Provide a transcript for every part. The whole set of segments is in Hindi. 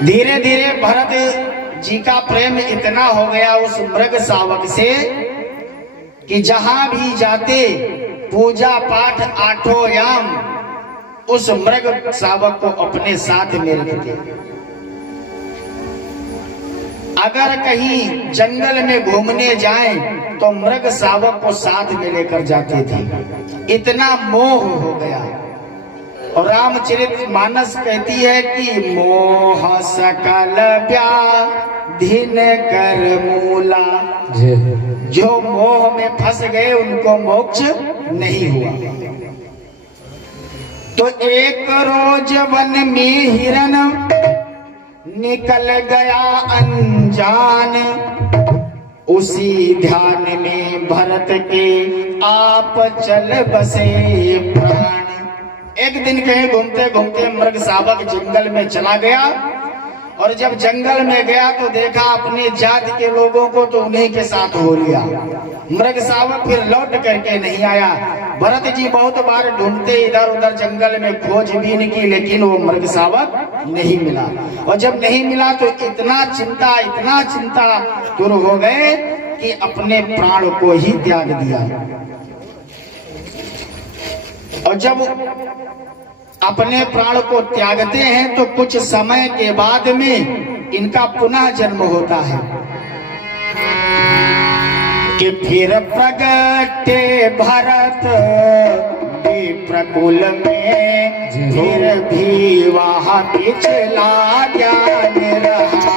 धीरे धीरे भरत जी का प्रेम इतना हो गया उस मृग शावक से कि जहां भी जाते पूजा पाठ आठों याम उस मृग शावक को अपने साथ में रखते। अगर कहीं जंगल में घूमने जाएं तो मृग शावक को साथ में लेकर जाते थे। इतना मोह हो गया। और रामचरितमानस कहती है कि मोह सकल व्याधिन कर मूला, जो मोह में फंस गए उनको मोक्ष नहीं हुआ। तो एक रोज वन में हिरन निकल गया अनजान, उसी ध्यान में भरत के आप चल बसे प्राण। एक दिन कहीं घूमते घूमते मृग शावक जंगल में चला गया और जब जंगल में गया तो देखा अपने जाति के लोगों को तो उन्हीं के साथ हो लिया। मृग शावक फिर लौट करके नहीं आया। भरत जी बहुत बार ढूंढते इधर उधर जंगल में खोजबीन की, लेकिन वो मृग शावक नहीं मिला। और जब नहीं मिला तो इतना चिंता दूर हो गए कि अपने प्राण को ही त्याग दिया। और जब अपने प्राण को त्यागते हैं तो कुछ समय के बाद में इनका पुनः जन्म होता है कि फिर प्रगटे भरत विप्रकुल में, फिर भी वहाँ पिछला ज्ञान रहा।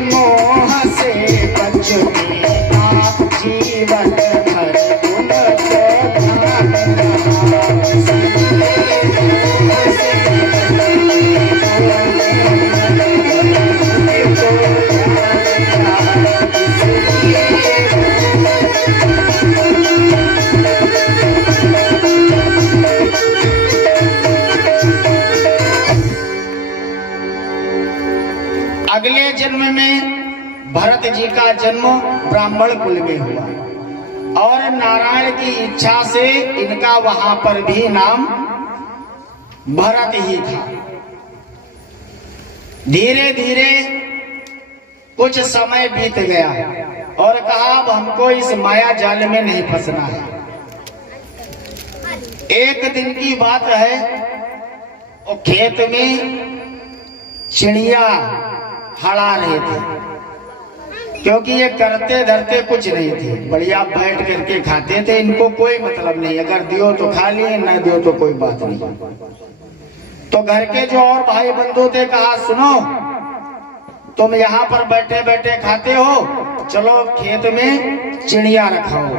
मोह से बचने का जीवन भर उनको ध्यान अगले जन्म में भरत जी का जन्म ब्राह्मण कुल में हुआ और नारायण की इच्छा से इनका वहां पर भी नाम भरत ही था। धीरे धीरे कुछ समय बीत गया और कहा अब हमको इस माया जाल में नहीं फंसना है। एक दिन की बात है, वो खेत में चिड़िया हड़ा रहे थे, क्योंकि ये करते धरते कुछ नहीं थे, बढ़िया बैठ करके खाते थे, इनको कोई मतलब नहीं, अगर दियो तो खा लिए न दियो तो कोई बात नहीं। तो घर के जो और भाई बंधु थे कहा सुनो, तुम यहाँ पर बैठे बैठे खाते हो, चलो खेत में चिड़िया रखाओ।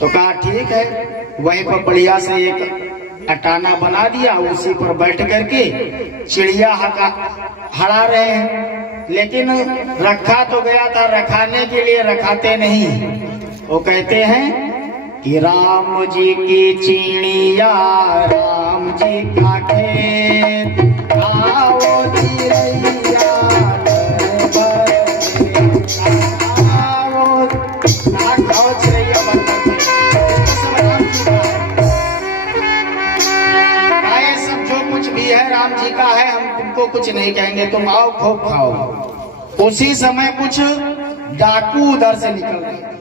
तो कहा ठीक है, वहीं पर बढ़िया से एक अटाना बना दिया, उसी पर बैठ करके चिड़िया हड़ा रहे हैं। लेकिन रखा तो गया था, रखाने के लिए रखाते नहीं। वो कहते हैं कि राम जी की चिड़िया राम जी का खेत, आओ चिड़ैया आओ चिड़ैया सब जो कुछ भी है राम जी का है, हम तुमको कुछ नहीं कहेंगे, तुम आओ खूब खाओ। उसी समय कुछ डाकू उधर से निकल रहे थे।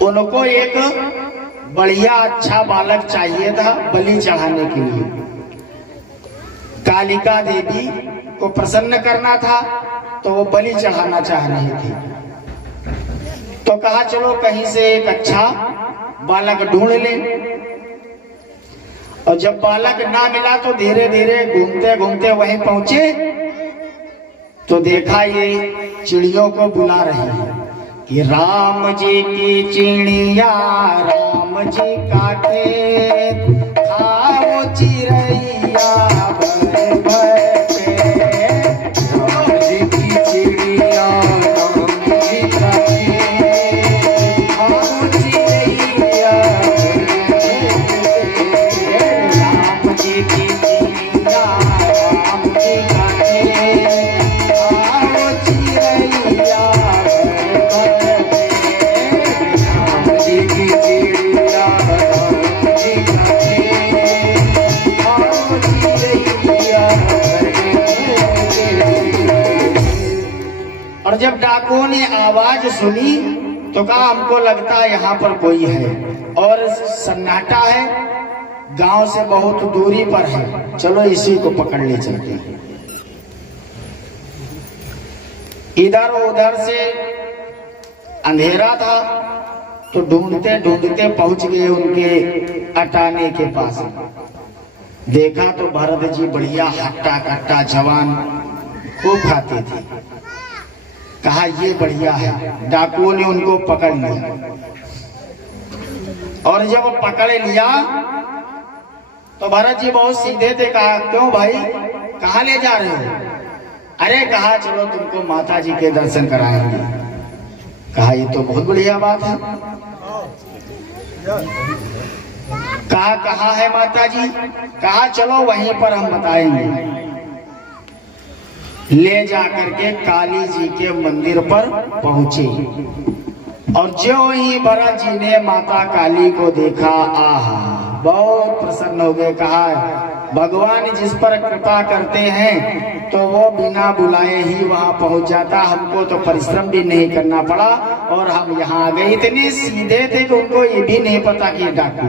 उनको एक बढ़िया अच्छा बालक चाहिए था बलि चढ़ाने के लिए। कालिका देवी को प्रसन्न करना था, तो वो बलि चढ़ाना चाह रही थी। तो कहा चलो कहीं से एक अच्छा बालक ढूंढ ले। और जब बालक ना मिला तो धीरे धीरे घूमते घूमते वहीं पहुंचे तो देखा ये चिड़ियों को बुला रही है कि राम जी की चिड़िया राम जी का खेत खाओ चिड़ैया भर भर के। राम जी की चिड़िया राम जी का खेत खाओ चिड़ैया राम जी की चिड़िया राम जी का खेत खाओ चिड़ैया और जब डाकुओं ने आवाज सुनी तो कहा हमको लगता है यहाँ पर कोई है और सन्नाटा है, गांव से बहुत दूरी पर है, चलो इसी को पकड़ ले चलते हैं। इधर उधर से अंधेरा था तो ढूंढते ढूंढते पहुंच गए उनके अटाने के पास। देखा तो भरत जी बढ़िया हट्टा कट्टा जवान खूब खाते थे। कहा ये बढ़िया है। डाकुओं ने उनको पकड़ लिया और जब पकड़ लिया तो भरत जी बहुत सीधे थे। कहा क्यों भाई कहाँ ले जा रहे हो? अरे कहा चलो तुमको माता जी के दर्शन कराएंगे। कहा ये तो बहुत बढ़िया बात है। कहा कहाँ है माता जी? कहा चलो वहीं पर हम बताएंगे। ले जाकर के काली जी के मंदिर पर पहुंचे और जो ही भरत जी ने माता काली को देखा, आहा बहुत प्रसन्न हो गए। कहा भगवान जिस पर कृपा करते हैं तो वो बिना बुलाए ही वहां पहुंच जाता, हमको तो परिश्रम भी नहीं करना पड़ा और हम यहाँ आ गए। इतने सीधे थे कि उनको ये भी नहीं पता कि डाकू।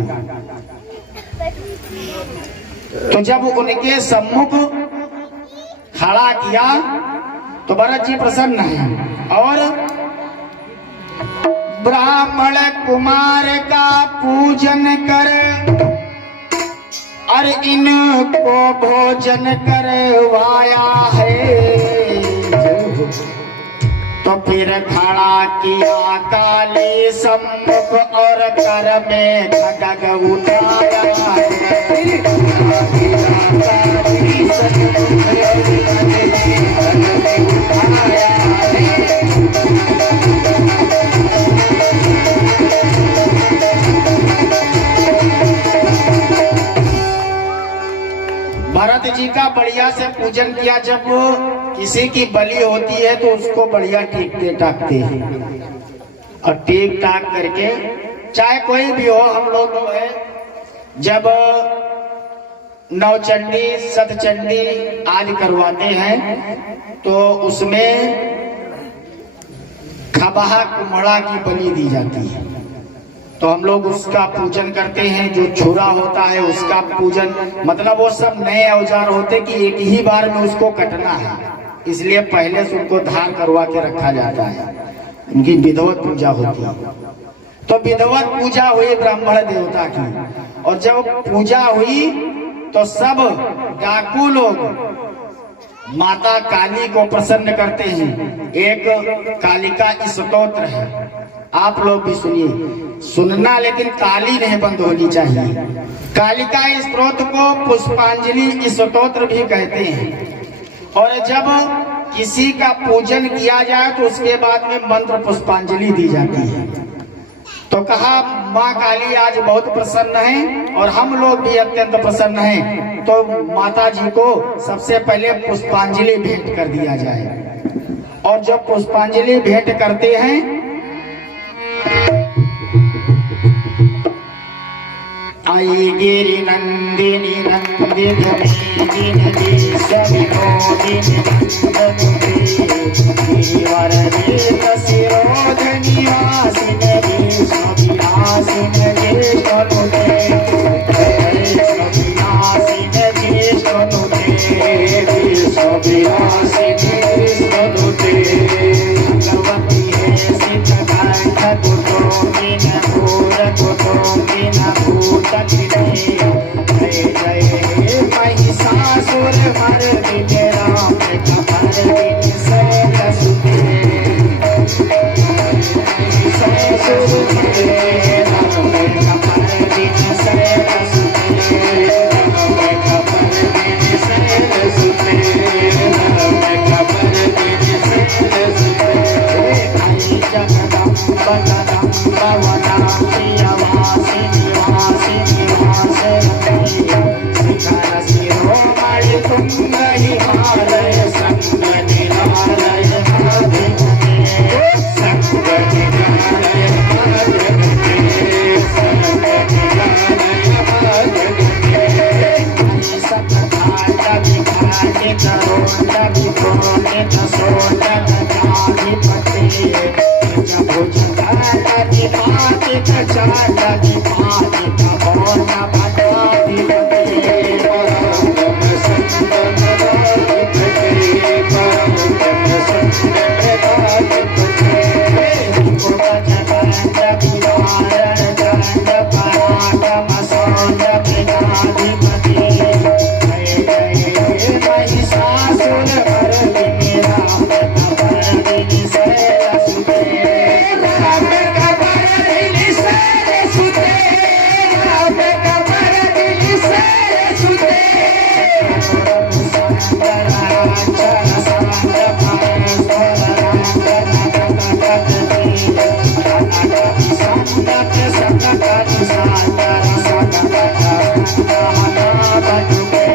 तो जब उनके सम्मुख खड़ा किया तो भरत जी प्रसन्न है और ब्राह्मण कुमार का पूजन कर और इनको भोजन करवाया है। तो फिर खड़ा किया काली सम्मुख और कर में खड्ग उठाया है। भरत जी का बढ़िया से पूजन किया। जब किसी की बलि होती है तो उसको बढ़िया टीकते टाकते हैं और टीक टाक करके चाहे कोई भी हो, हम लोग है जब नवचंडी सतचंडी आदि करवाते हैं तो उसमें खबहा कुम्हड़ा की बलि दी जाती है। तो हम लोग उसका पूजन करते हैं। जो छुरा होता है उसका पूजन, मतलब वो सब नए औजार होते कि एक ही बार में उसको कटना है, इसलिए पहले से उनको धार करवा के रखा जाता है। उनकी विधिवत पूजा होती है। तो विधिवत पूजा हुई ब्राह्मण देवता की और जब पूजा हुई तो सब डाकू लोग माता काली को प्रसन्न करते हैं। एक कालिका स्तोत्र है, आप लोग भी सुनिए, सुनना लेकिन ताली नहीं बंद होनी चाहिए। कालिका स्तोत्र को पुष्पांजलि स्तोत्र भी कहते हैं। और जब किसी का पूजन किया जाए तो उसके बाद में मंत्र पुष्पांजलि दी जाती है। तो कहा माँ काली आज बहुत प्रसन्न है और हम लोग भी अत्यंत प्रसन्न हैं, तो माता जी को सबसे पहले पुष्पांजलि भेंट कर दिया जाए। और जब पुष्पांजलि भेंट करते हैं आई गिरि नंदिनी नंदिनी पवनासी अवासी निवासी निवासे शिखर शिरोमणि तुंग हिमालय संग निरालय भाग्य संग निरालय भाग्य संग निरालय भाग्य सपनाट विघाटित रोट विकोटित सोट गजाधिपति भुजगणनिपातित चाट विपातित मौन भटाधिपति परम सुंदराधिपति परम सुंदराधिपति उपजगंड विदारण दंड पराक्रम सौंड विदाधिपति महिषासुर मर्दिनी राम कपर्दिनी शैलसुते राम कपर्दिनी शैलसुते राम कपर्दिनी शैलसुते राक्षर सांड परेश्वर रांगन गगगगति अनगति संगत सकगति सागर सकगत हना बजुगे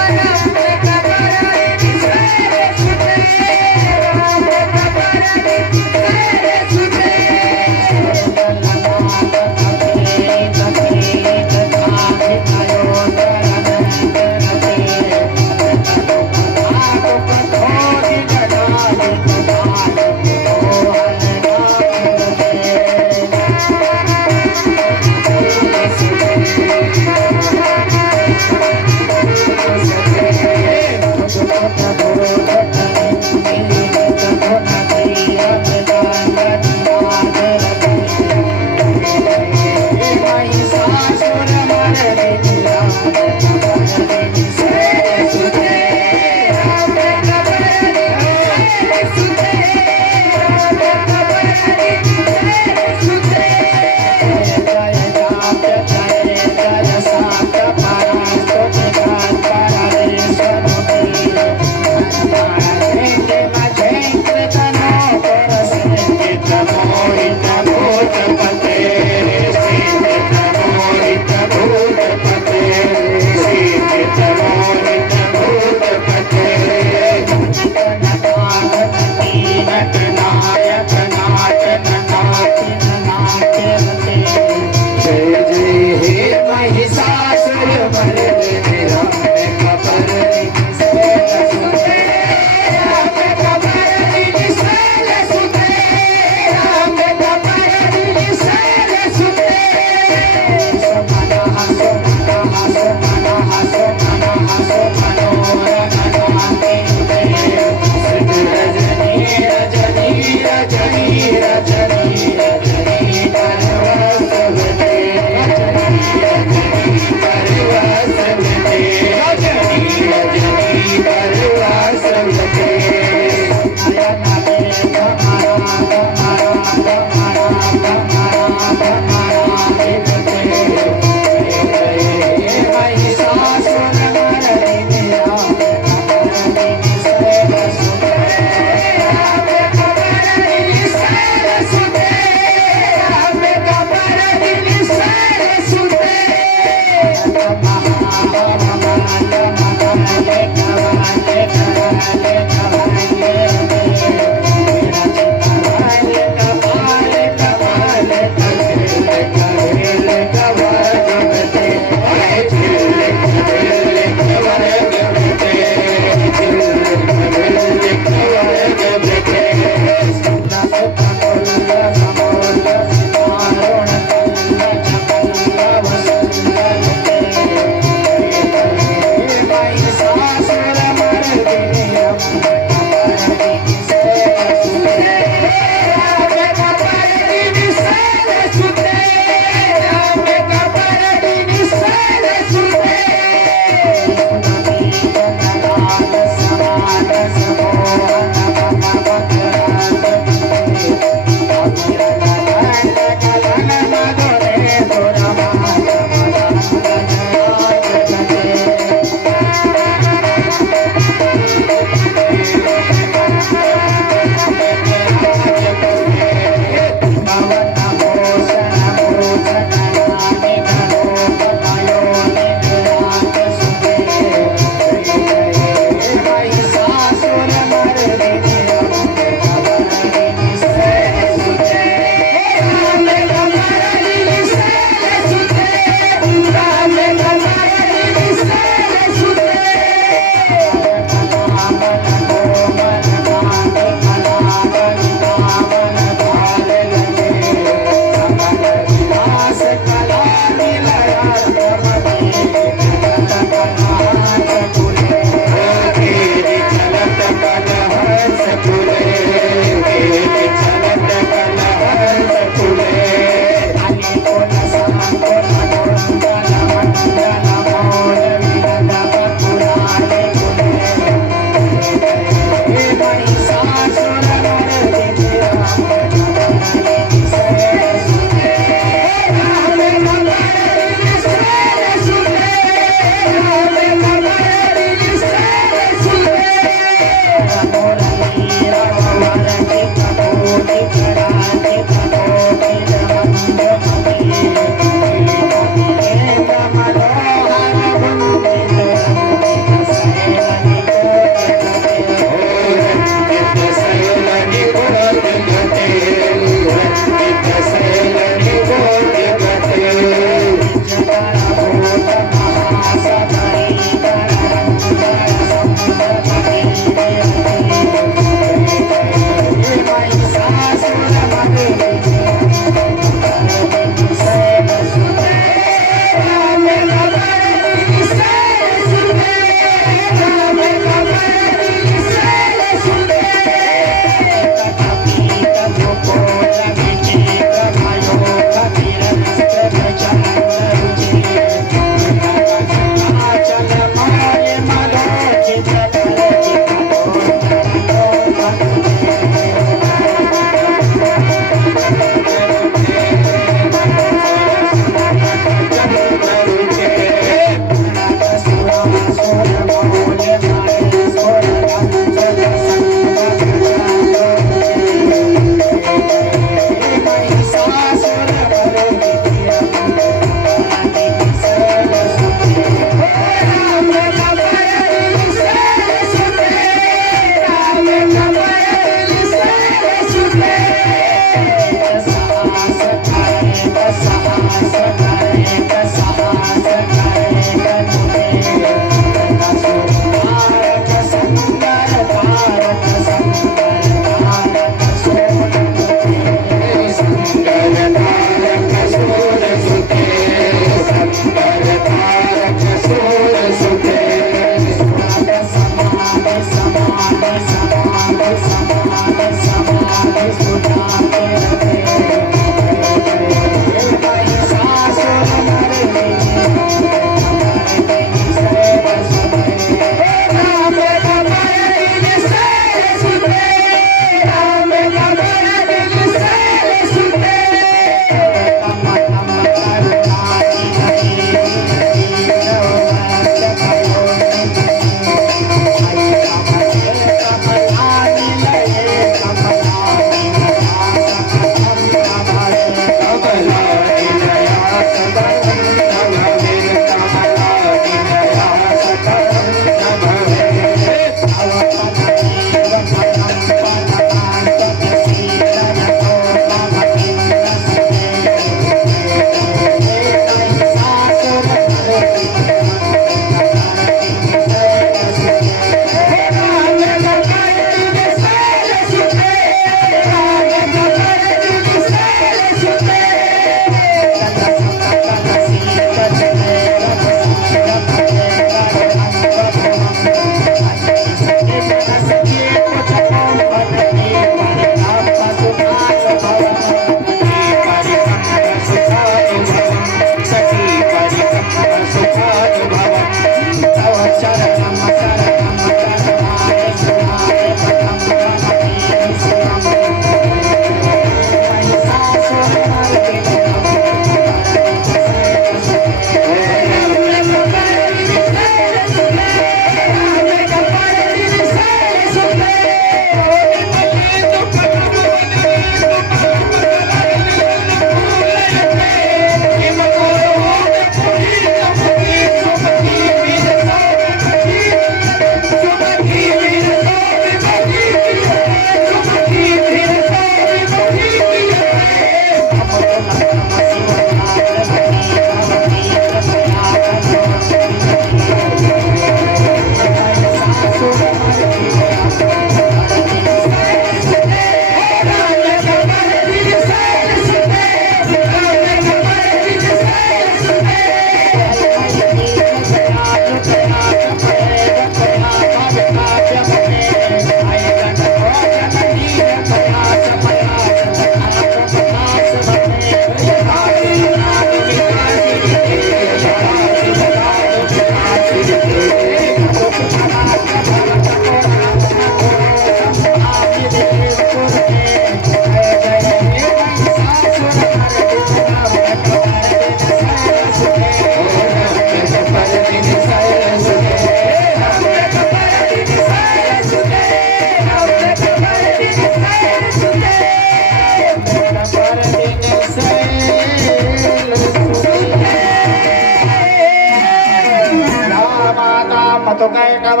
मतुकै तव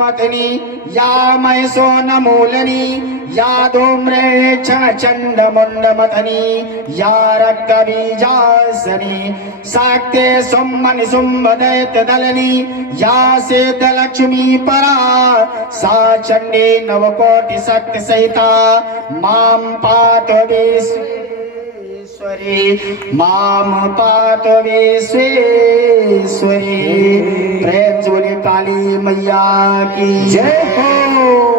मतनी या मैसो न मूलनी या धूम्रे चंड मुंड मथनी या रक्त बीजासनी साक्ते सुमनि सुंभ दैत्य दलनी या सिद्ध लक्ष्मी परा सा चंडी नवकोटि शक्ति सहिता माम पात विश्वेश्वरी माम पात विश्वेश्वरी प्रेम जोली काली मैया की जय हो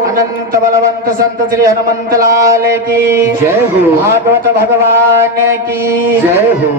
अनंत बलवंत संत श्री हनुमंत लाल की जय हो भागवत भगवान की जय हो